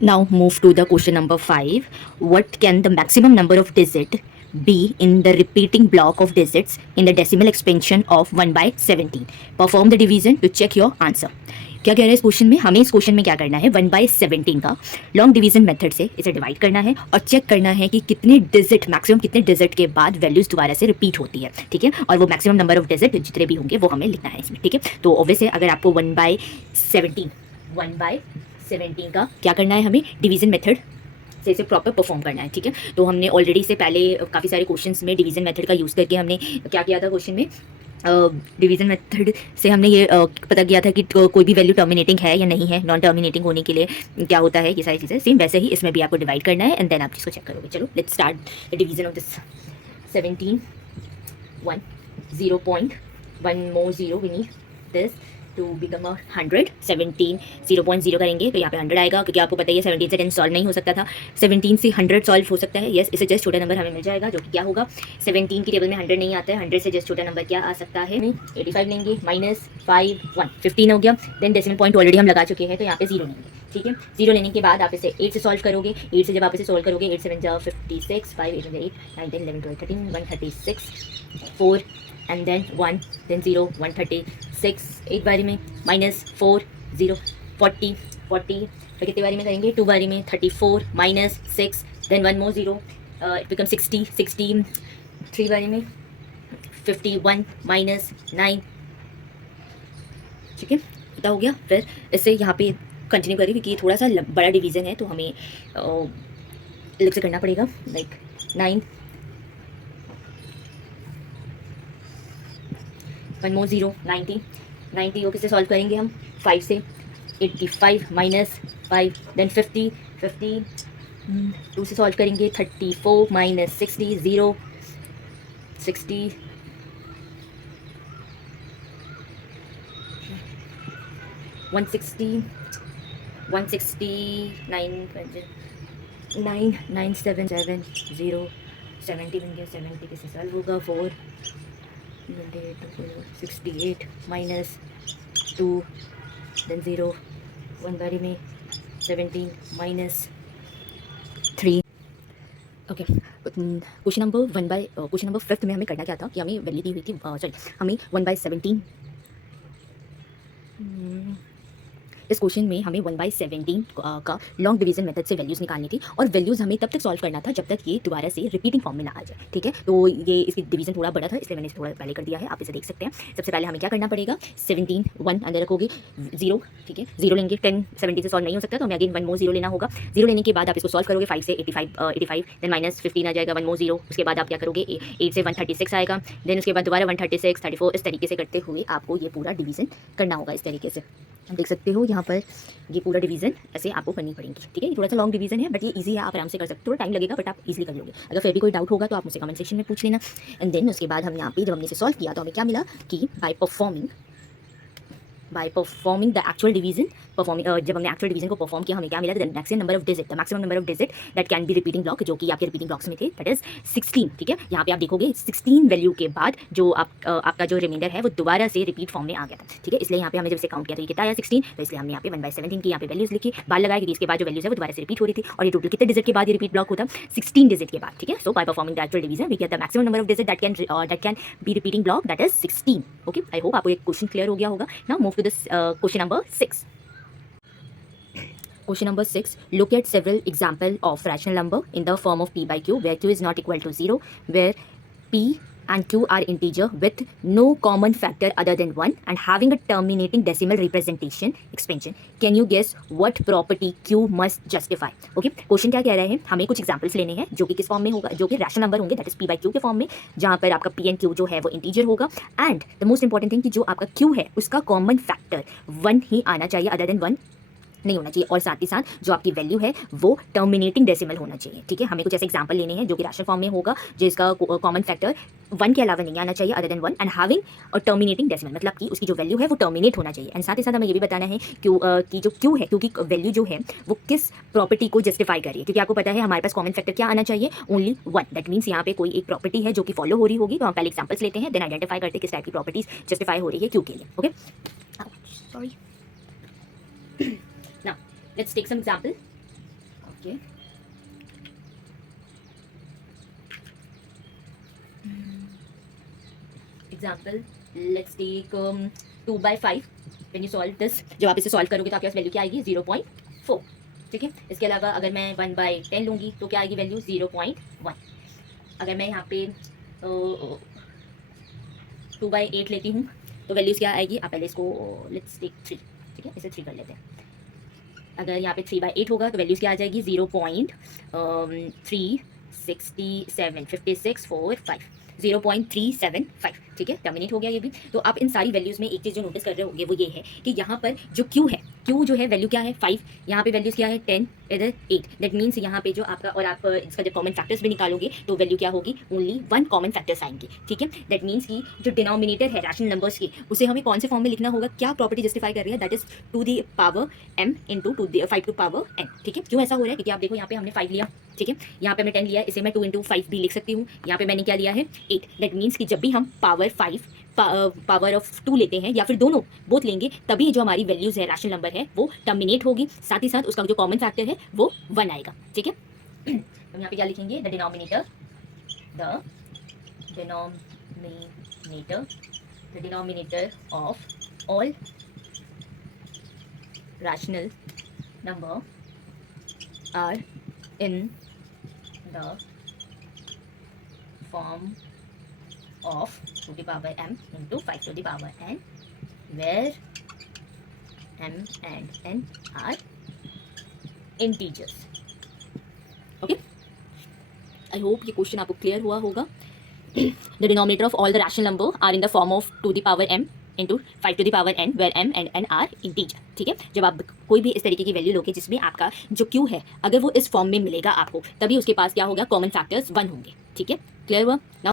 Now move to the question number 5. What can the maximum number of digit be in the repeating block of digits in the decimal expansion of 1 by 17? Perform the division to check your answer. क्या कह रहा है इस question में? हमें इस question में क्या करना है, 1 बाई 17 का लॉन्ग डिवीजन मेथड से इसे डिवाइड करना है और चेक करना है कि कितने डिजिट, मैक्सिमम कितने डिजिट के बाद वैल्यूज दोबारा से रिपीट होती है, ठीक है। और वो मैक्सिमम नंबर ऑफ डिजिट जितने भी होंगे वो हमें लिखना है इसमें, ठीक है। तो ऑब्वियसली अगर आपको 1/17 का क्या करना है, हमें डिवीजन मेथड से इसे प्रॉपर परफॉर्म करना है, ठीक है। तो हमने ऑलरेडी से पहले काफ़ी सारे क्वेश्चंस में डिवीजन मेथड का यूज़ करके हमने क्या किया था क्वेश्चन में, डिवीजन मेथड से हमने ये पता किया था कि कोई भी वैल्यू टर्मिनेटिंग है या नहीं है, नॉन टर्मिनेटिंग होने के लिए क्या होता है, ये सारी चीज़ें सेम वैसे ही इसमें भी आपको डिवाइड करना है एंड देन आप इसको चेक करोगे। चलो let's start the division of this 17 1 0.1 more 0 we need this to become 100। 17 0.0 करेंगे तो यहाँ पे 100 आएगा, क्योंकि आपको पता ही है 17 से 10 सॉल्व नहीं हो सकता था, 17 से 100 सॉल्व हो सकता है। यस, इससे जस्ट छोटा नंबर हमें मिल जाएगा जो कि क्या होगा, 17 की टेबल में 100 नहीं आता है, 100 से जस्ट छोटा नंबर क्या आ सकता है, 85 लेंगे, -5 1 15 हो गया। देन डेसिमल पॉइंट ऑलरेडी हम लगा चुके हैं तो यहाँ पे 0 लेंगे, ठीक है। 0 लेने के बाद आप इसे 8 से सॉल्व करोगे, 8 से जब आप इसे सॉल्व करोगे, 8 7 जा 56, 5 8 8 9 10 11 12 13 136 4 and then 1 then 0 136 एक बारी में, -4 0 40 40 फिर कितनी बारी में करेंगे, 2 बारी में 34 -6 then 1 more 0 it becomes 60 60 3 बारी में 51 -9, ठीक है, इतना हो गया। फिर इससे यहाँ पे कंटिन्यू करें क्योंकि ये थोड़ा सा बड़ा डिवीज़न है तो हमें अलग से करना पड़ेगा, लाइक 9 1 more 0 90 90 को किससे सॉल्व करेंगे हम, 5 से, 85 -5 देन 50 50 2 से सॉल्व करेंगे, 34 -60 0 60 160 9 9 7 7 0 70 बन गया, 70 किससे सॉल्व होगा, 4 68 -2 then 0 1 बारी में 17 -3। ओके, क्वेश्चन नंबर 5 में हमें करना क्या था कि हमें वैल्यू दी हुई थी, सॉरी हमें 1/17, इस क्वेश्चन में हमें 1/17 का लॉन्ग डिवीजन मेथड से वैल्यूज़ निकालनी थी और वैल्यूज़ हमें तब तक सॉल्व करना था जब तक ये दोबारा से रिपीटिंग फॉर्म में ना आ जाए, ठीक है। तो ये इसकी डिवीजन थोड़ा बड़ा था इसलिए मैंने इसे थोड़ा पहले कर दिया है, आप इसे देख सकते हैं। सबसे पहले हमें क्या करना पड़ेगा, 17 1 अंदर रखोगे, 0, ठीक है, 0 लेंगे, 10 70 से सॉल्व नहीं हो सकता तो हमें अगेन 1 more 0 लेना होगा। 0 लेने के बाद आप इसको सॉल्व करोगे, 5 से 85 देन -15 आ जाएगा, 1 more 0, उसके बाद आप क्या करोगे, 8 से 136 आएगा, देन उसके बाद दोबारा 136 34, इस तरीके से करते हुए आपको ये पूरा डिवीज़न करना होगा। इस तरीके से आप देख सकते हो यहाँ पर ये पूरा डिवीज़न ऐसे आपको करनी पड़ेगी, ठीक है। ये थोड़ा सा लॉन्ग डिवीज़न है बट ये इजी है, आप आराम से कर सकते हो, थोड़ा टाइम लगेगा बट आप इजीली कर लोगे। अगर फिर भी कोई डाउट होगा तो आप मुझसे कमेंट सेक्शन में पूछ लेना। एंड देन उसके बाद हम यहाँ पे जब हमने इसे सॉल्व किया तो हमें क्या मिला कि bye performing the actual division, जब हमने एक्चुअल डिवीजन को परफॉर्म किया हमें क्या मिला, the maximum number of digit that can be repeating block, जो कि आपके रिपीटिंग ब्लॉक्स में थे, दैट इज 16, ठीक है। यहाँ पे आप देखोगे 16 वैल्यू के बाद जो आपका जो रिमाइंडर है वो दोबारा से रिपीट फॉर्म में आ गया था, ठीक है। इसलिए यहाँ पे हमने जब इसे काउंट किया तो ये कितना आया 16, तो इसलिए हमने यहाँ पे 1/17 की यहाँ पे वैल्यूज लिखी, बाल लगाया क्योंकि इसके बाद जो वैल्यूज है वो दोबारा से रिपीट हो रही थी और ये टोटल कितने डिजिट के बाद ये रिपीट ब्लॉक होता, 16 डिजिट के बाद, ठीक है। So by performing the actual division we get the maximum number of digit that can be repeating block, that is 16। Okay, I hope आपको ये क्वेश्चन क्लियर हो गया होगा। Now move to this question number 6। Question number 6. Look at several example of rational number in the form of p by q, where q is not equal to 0, where p and q are integer with no common factor other than 1 and having a terminating decimal representation expansion. Can you guess what property q must justify? Okay, question क्या कह रहे हैं, हमें कुछ examples लेने हैं जो कि किस फॉर्म में होगा, जो कि रैशनल नंबर होंगे, that is p by q के फॉर्म में, जहाँ पर आपका p and q जो है वो इंटीजर होगा and the most important thing कि जो आपका q है उसका कॉमन फैक्टर 1 ही आना चाहिए, अदर देन 1 नहीं होना चाहिए, और साथ ही साथ जो आपकी वैल्यू है वो टर्मिनेटिंग डेसिमल होना चाहिए, ठीक है। हमें कुछ ऐसे एग्जांपल लेने हैं जो कि रैशनल फॉर्म में होगा, जिसका कॉमन फैक्टर 1 के अलावा नहीं आना चाहिए other than 1 and having a terminating decimal, मतलब कि उसकी जो वैल्यू है वो टर्मिनेट होना चाहिए। एंड साथ ही साथ हमें ये भी बताना है कि जो क्यू है, क्योंकि वैल्यू जो है वो किस प्रॉपर्टी को जस्टिफाई कर रही है, क्योंकि आपको पता है हमारे पास कॉमन फैक्टर क्या आना चाहिए, ओनली 1। दैट मीन्स यहाँ पे कोई एक प्रॉपर्टी है जो कि फॉलो हो रही होगी, तो हम पहले एग्जाम्पल्स लेते हैं, देन आइडेंटिफाई करते हैं किस टाइप की प्रॉपर्टीज जस्टिफाई हो रही है क्यू के लिए। Okay, sorry, now let's take some example. Okay, example let's take 2/5। When you solve this, जब आप इसे सॉल्व करोगे तो आपके पास वैल्यू क्या आएगी 0.4। ठीक है, इसके अलावा अगर मैं 1/10 लूँगी तो क्या आएगी वैल्यू 0.1। अगर मैं यहाँ पे 2/8 लेती हूँ तो वैल्यूज़ क्या आएगी, आप पहले इसको लेट्स टेक 3। ठीक है, इसे 3 कर लेते हैं। अगर यहाँ पे 3/8 होगा तो वैल्यूज़ क्या आ जाएगी 0.367 56 4 5 0.375। ठीक है, टर्मिनेट हो गया ये भी। तो आप इन सारी वैल्यूज़ में एक चीज़ जो नोटिस कर रहे होंगे वो ये है कि यहाँ पर जो Q है, Q जो है वैल्यू क्या है 5, यहाँ पे वैल्यूज़ क्या है 10, इधर 8। दैट मीन्स यहाँ पे जो आपका, और आप इसका जब कॉमन फैक्टर्स भी निकालोगे तो वैल्यू क्या होगी, ओनली 1 कॉमन फैक्टर्स आएंगे। ठीक है, दैट मीन्स कि जो डिनोमिनेटर है रैशनल नंबर्स की, उसे हमें कौन से फॉर्म में लिखना होगा, क्या प्रॉपर्टी जस्टिफाई कर रही है, that is to the power m into 5 to power n। ठीक है, क्यों ऐसा हो रहा है, क्योंकि आप देखो यहाँ पे हमने 5 लिया। ठीक है, यहाँ पे मैं 10 लिया, इसे मैं 2 इंटू 5 भी लिख सकती हूँ। यहाँ पे मैंने क्या लिया है 8। दैट मीन्स कि जब भी हम पावर 5 पावर ऑफ 2 लेते हैं या फिर दोनों बोथ लेंगे, तभी जो हमारी वैल्यूज़ है रैशनल नंबर है वो टर्मिनेट होगी, साथ ही साथ उसका जो कॉमन फैक्टर है वो 1 आएगा। ठीक है, हम यहाँ पे क्या लिखेंगे, the denominator of all rational number are in the form of 2 to the power m into 5 to the power n, where m and n are integers. Okay, I hope ये क्वेश्चन आपको क्लियर हुआ होगा। The denominator of all the rational number are in the form of 2 to the power m into 5 to the power n, where m and n are integer। ठीक है, जब आप कोई भी इस तरीके की वैल्यू लोगे जिसमें आपका जो q है, अगर वो इस फॉर्म में मिलेगा आपको, तभी उसके पास क्या होगा, कॉमन फैक्टर्स 1 होंगे। ठीक है, क्लियर हुआ ना।